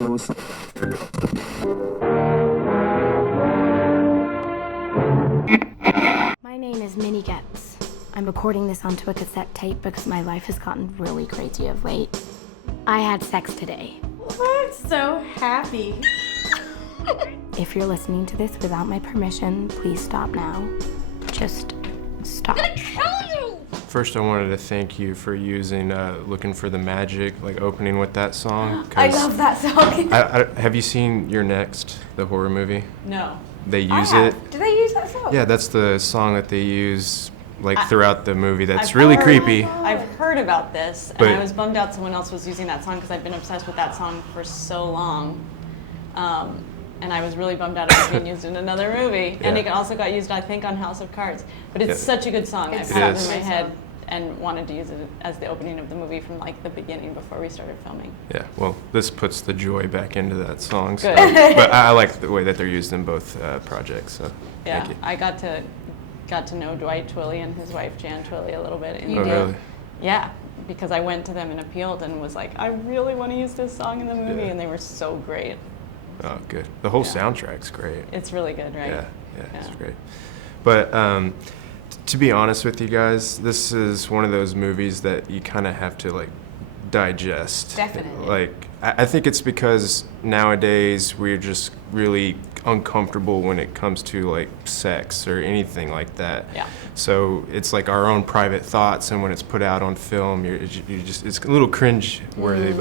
My name is Minnie Getz. I'm recording this onto a cassette tape because my life has gotten really crazy of late. I had sex today. I'm so happy. If you're listening to this without my permission, please stop now. Just stop. I'm gonna kill you! First, I wanted to thank you for using Looking for the Magic, like opening with that song. I love that song. Have you seen Your Next, the horror movie? No. They use it. Do they use that song? Yeah, that's the song that they use like throughout the movie. That's I've really heard- creepy. I've heard about this, and But- I was bummed out someone else was using that song because I've been obsessed with that song for so long. And I was really bummed out it was being used in another movie. And Yeah. it also got used, I think, on House of Cards. But it's Yeah. such a good song. It I've had it is. in my head and wanted to use it as the opening of the movie from like the beginning before we started filming. Yeah, well, this puts the joy back into that song. So. Good. But I like the way that they're used in both projects. So Yeah, thank you. I got to know Dwight Twilley and his wife Jan Twilley a little bit. You Oh, did? really? Yeah, because I went to them and appealed and was like, I really want to use this song in the movie, Yeah. and they were so great. Oh, good. The whole Yeah. soundtrack's great. It's really good, right? Yeah, it's Yeah. great. But to be honest with you guys, this is one of those movies that you kind of have to like digest. Definitely. Like, I think it's because nowadays we're just really uncomfortable when it comes to like sex or anything like that. Yeah. So it's like our own private thoughts, and when it's put out on film, you just it's a little cringe worthy.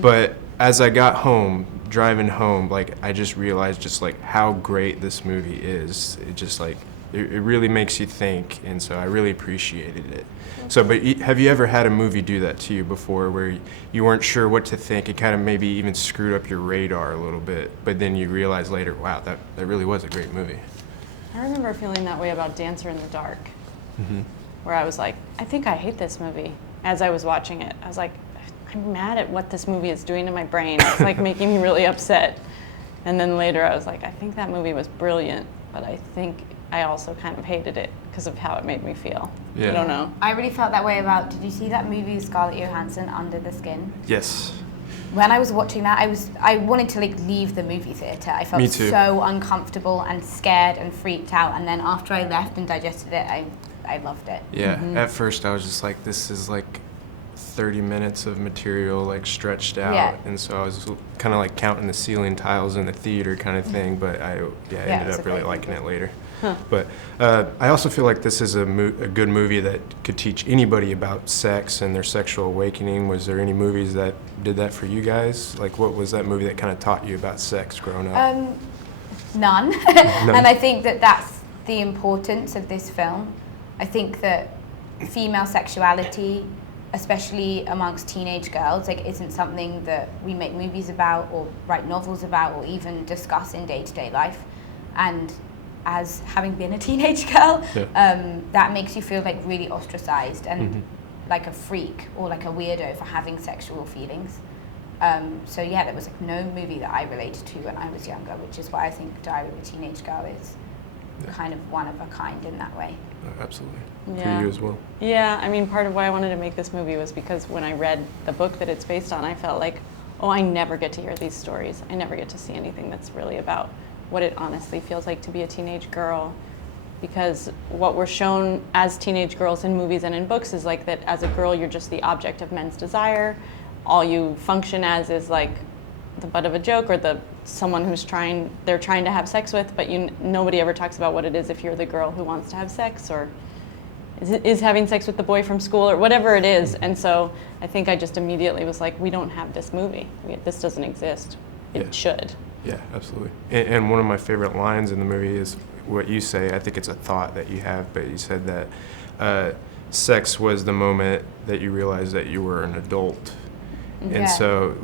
But as I got home, driving home, like I just realized just like how great this movie is. It just like it really makes you think, and so I really appreciated it. So, but have you ever had a movie do that to you before, where you weren't sure what to think? It kind of maybe even screwed up your radar a little bit, but then you realize later, wow, that really was a great movie. I remember feeling that way about Dancer in the Dark, where I was like, I think I hate this movie. As I was watching it, I was like, I'm mad at what this movie is doing to my brain. It's like making me really upset. And then later I was like, I think that movie was brilliant, but I think I also kind of hated it because of how it made me feel. Yeah. I don't know. I really felt that way about, did you see that movie Scarlett Johansson, Under the Skin? Yes. When I was watching that, I wanted to like leave the movie theater. I felt Me too. so uncomfortable and scared and freaked out. And then after I left and digested it, I loved it. Yeah. At first, I was just like, this is like 30 minutes of material like stretched out, Yeah. and so I was kind of like counting the ceiling tiles in the theater kind of thing. But I ended it's up a really great liking movie. it later. But I also feel like this is a good movie that could teach anybody about sex and their sexual awakening. Was there any movies that did that for you guys? Like, what was that movie that kind of taught you about sex growing up? None. And I think that that's the importance of this film. I think that female sexuality, especially amongst teenage girls, like isn't something that we make movies about or write novels about or even discuss in day-to-day life. And as having been a teenage girl, that makes you feel like really ostracized and like a freak or like a weirdo for having sexual feelings. So yeah, there was like no movie that I related to when I was younger, which is why I think Diary of a Teenage Girl is kind of one of a kind in that way. Absolutely. Yeah. For you as well. Yeah, I mean, part of why I wanted to make this movie was because when I read the book that it's based on, I felt like, oh, I never get to hear these stories. I never get to see anything that's really about what it honestly feels like to be a teenage girl. Because what we're shown as teenage girls in movies and in books is like that as a girl, you're just the object of men's desire. All you function as is like the butt of a joke or someone who's they're trying to have sex with, but nobody ever talks about what it is if you're the girl who wants to have sex or is having sex with the boy from school or whatever it is. And so I think I just immediately was like, we don't have this movie. This doesn't exist. It should. Yeah, absolutely. And one of my favorite lines in the movie is what you say. I think it's a thought that you have, but you said that sex was the moment that you realized that you were an adult. And so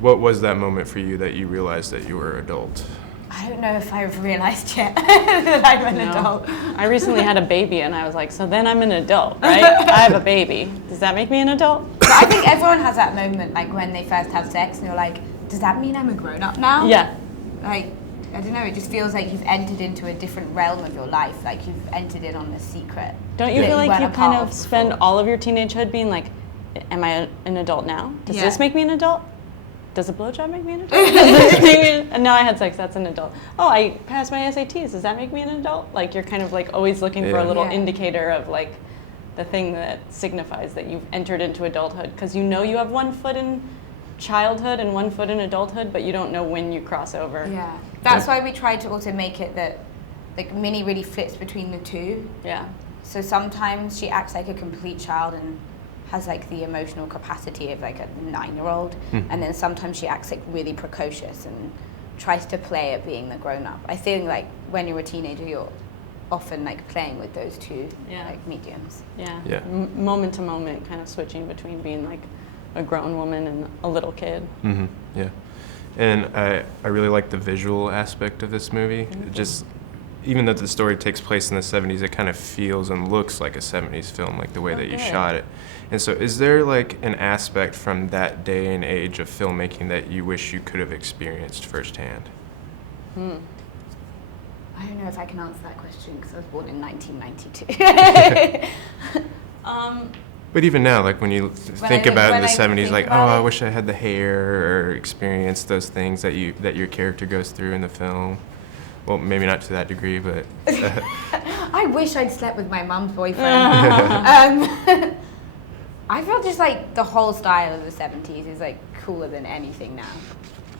what was that moment for you that you realized that you were an adult? I don't know if I've realized yet that I'm an adult. I recently had a baby and I was like, so then I'm an adult, right? I have a baby. Does that make me an adult? But I think everyone has that moment, like when they first have sex and you're like, does that mean I'm a grown-up now? Yeah. Like, I don't know, it just feels like you've entered into a different realm of your life, like you've entered in on a secret. Don't you that feel like weren't you a kind part of before. spend all of your teenagehood being like, am I an adult now? Does this make me an adult? does a blowjob make me an adult? Does this make me and now I had sex, that's an adult. Oh, I passed my SATs, does that make me an adult? Like, you're kind of like always looking for a little indicator of like the thing that signifies that you've entered into adulthood, because you know you have one foot in childhood and one foot in adulthood, but you don't know when you cross over. Yeah, that's why we tried to also make it that like Minnie really flips between the two. Yeah. So sometimes she acts like a complete child and has like the emotional capacity of like a 9-year-old, and then sometimes she acts like really precocious and tries to play at being the grown-up. I feel like when you're a teenager, you're often like playing with those two like mediums. Yeah. Moment to moment, kind of switching between being like a grown woman and a little kid. Yeah, and I really like the visual aspect of this movie. Just even though the story takes place in the 70s, it kind of feels and looks like a 70s film, like the way that you shot it. And so is there like an aspect from that day and age of filmmaking that you wish you could have experienced firsthand? I don't know if I can answer that question because I was born in 1992. But even now, like when you think about it in the 70s, like, oh, I wish I had the hair or experienced those things that your character goes through in the film. Well, maybe not to that degree, but... I wish I'd slept with my mum's boyfriend. I feel just like the whole style of the 70s is like cooler than anything now.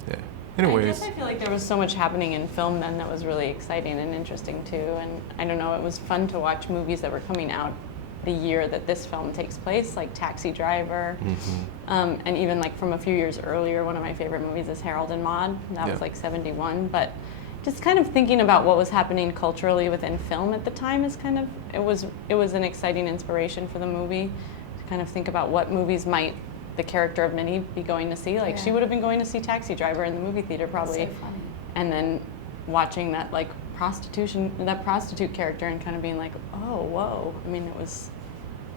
Yeah, in a way. I guess I feel like there was so much happening in film then that was really exciting and interesting too. And I don't know, it was fun to watch movies that were coming out the year that this film takes place, like Taxi Driver. And even like from a few years earlier, one of my favorite movies is Harold and Maude. That was like 71. But just kind of thinking about what was happening culturally within film at the time is kind of, it was an exciting inspiration for the movie to kind of think about what movies might the character of Minnie be going to see. Like she would have been going to see Taxi Driver in the movie theater probably. So funny. And then watching that like prostitute character and kind of being like, oh, whoa. I mean, it was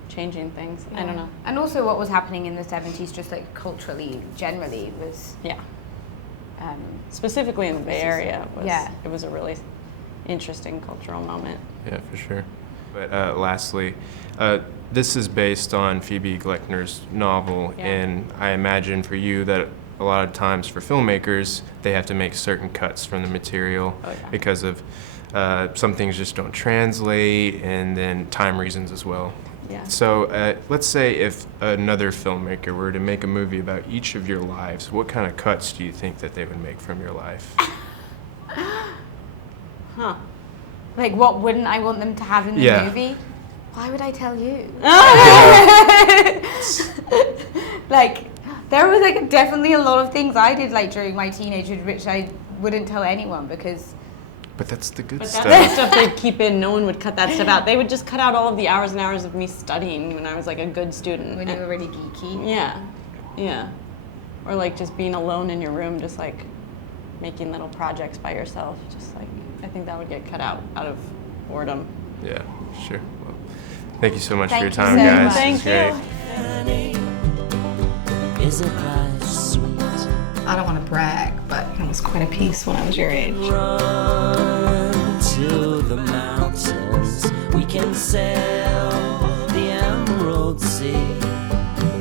changing things. I don't know. And also what was happening in the 70s just like culturally, generally was... specifically in the Bay Area, it was a really interesting cultural moment. Yeah, for sure. But lastly, this is based on Phoebe Gleckner's novel, and I imagine for you that a lot of times for filmmakers, they have to make certain cuts from the material because of some things just don't translate, and then time reasons as well. Yeah. So let's say if another filmmaker were to make a movie about each of your lives, what kind of cuts do you think that they would make from your life? Like what wouldn't I want them to have in the movie? Why would I tell you? Like there was like definitely a lot of things I did like during my teenagehood which I wouldn't tell anyone because... But that's the good stuff. That's the stuff they'd keep in. No one would cut that stuff out. They would just cut out all of the hours and hours of me studying when I was like a good student. When you were really geeky. Yeah. Or like just being alone in your room, just like making little projects by yourself. Just like, I think that would get cut out of boredom. Yeah, sure. Well, thank you so much for your Thank time, you so guys. much. Thank you. Is it life sweet? I don't want to brag, but it was quite a piece when I was your age. Run to the mountains. We can sail the Emerald Sea.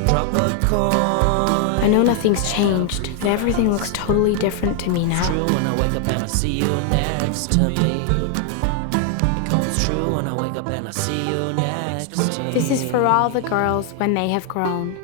Drop a coin. I know nothing's changed, but everything looks totally different to me now. True when I wake up and I see you next to me. It comes true when I wake up and I see you next to me. This is for all the girls when they have grown.